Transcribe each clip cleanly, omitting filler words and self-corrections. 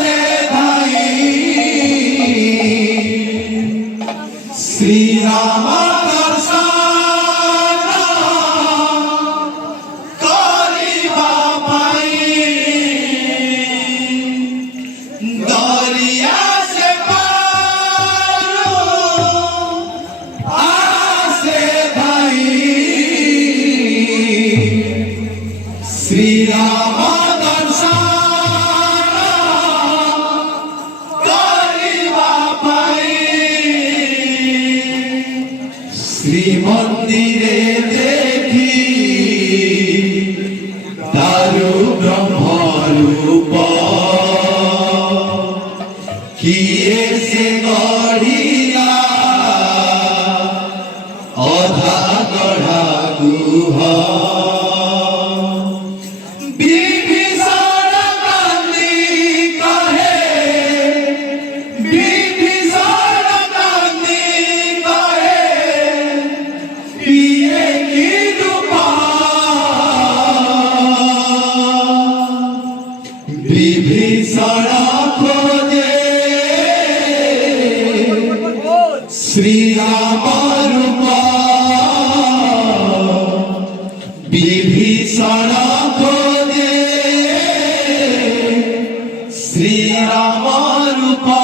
से धाई श्री राम दर्शन करिबा पाई दरिया से पारो आसे धाई श्री राम दर्शन करिबा पाई श्री मंदिरे देखी दारु ब्रह्म रूप किए से गढ़िला अधा गढ़ा गुह विभीषण कांदी कहे विभीषण कांदी कहे पिए की रूपा विभीषण खोजे श्री राम रूपा विभीषण खोजे श्री राम रूपा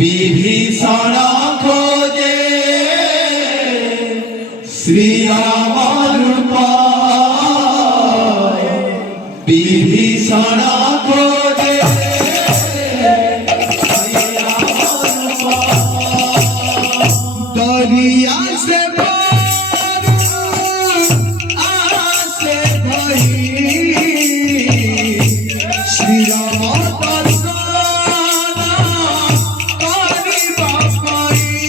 विभीषण खोजे श्री राम रूपा विभीषण खोजे दरिया से पार आसे धाई श्री राम दर्शन करिबा पाई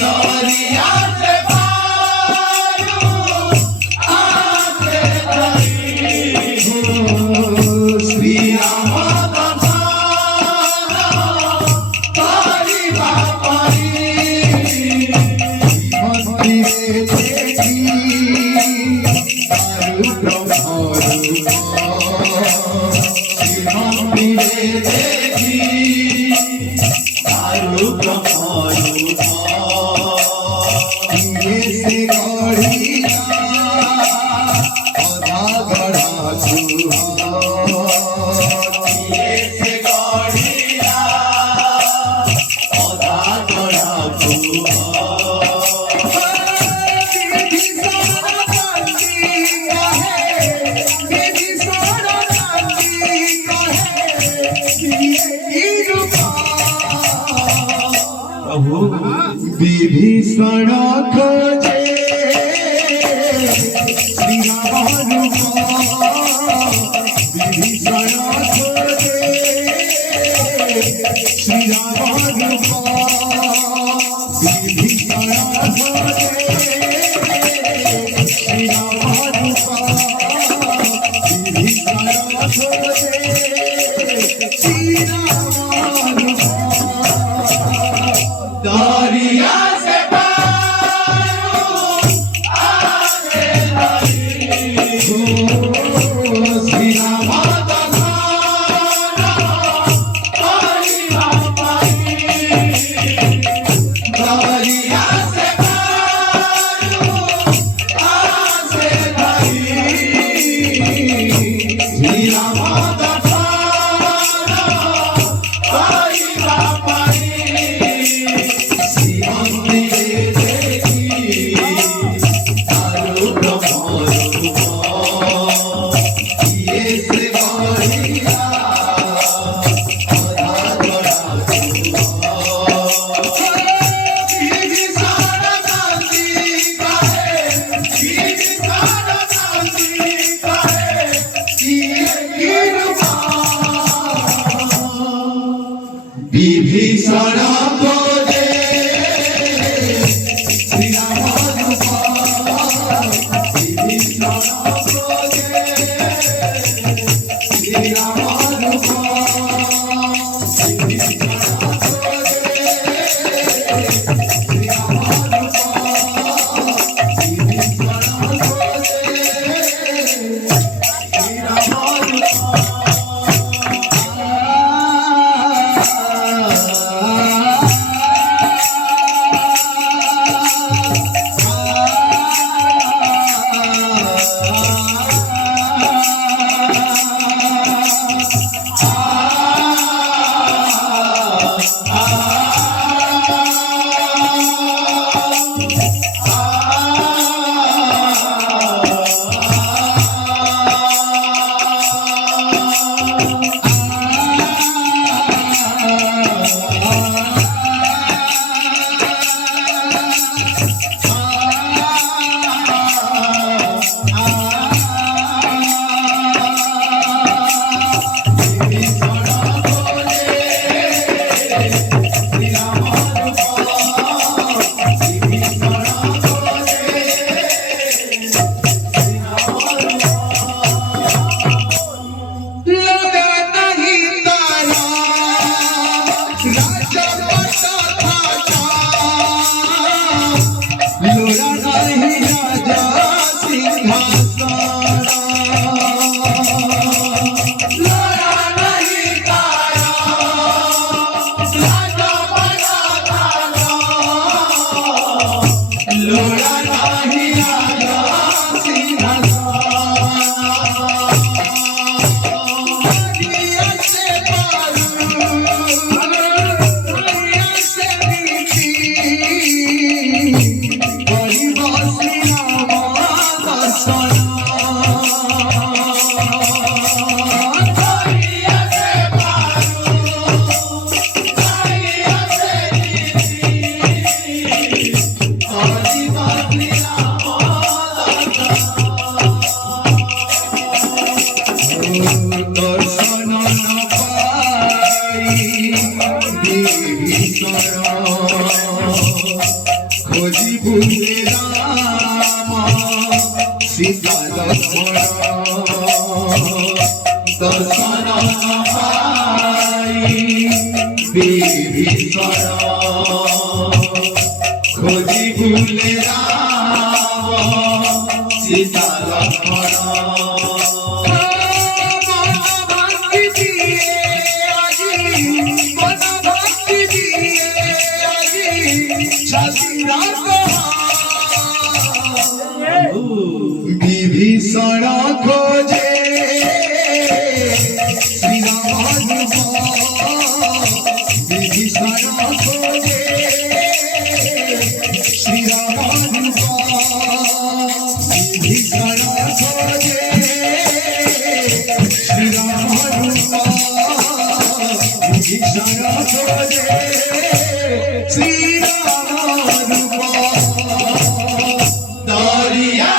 दरिया से पार आसे धाई श्री राम विभीषण खोजे श्री राम रूपा विभीषण खोजे श्री राम रूपा विभीषण खोजे श्री राम रूपा विभीषण खोजे श्री राम रूपा दरिया से पारो आसे धाई श्री राम दर्शन करिबा पाई दरिया से पारो आसे धाई श्री राम दर्शन करिबा पाई विभीषण खोजे श्री राम रूपा विभीषण खोजे श्री राम रूपा विभीषण खोजे श्री राम रूपा विभीषण खोजे श्री राम দর্শন পাই বিভীষণ খোঁজি বুঝে রাম সীতা লক্ষ্মণ দর্শন পাই বিভীষণ খোঁজি ভুলে রাম সীতা লক্ষ্মণ বিভীষণ খোঁজে শ্রীরাম বিভীষণ খোঁজে শ্রীরাম বিভীষণ খোঁজে শ্রীরাম বিভীষণ খোঁজে শ্রীরাম দরিয়া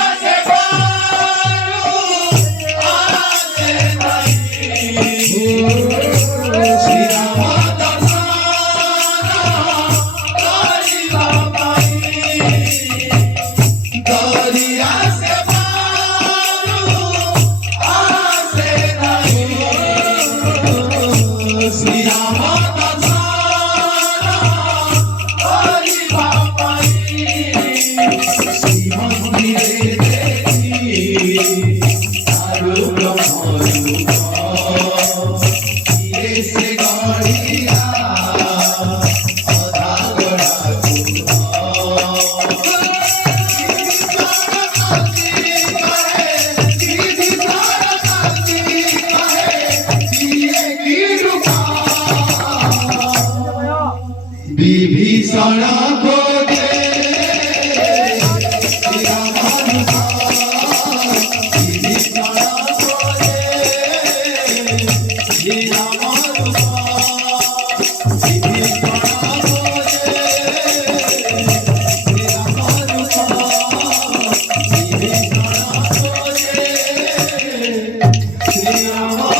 বিভীষণ খোঁজে শ্রীরাম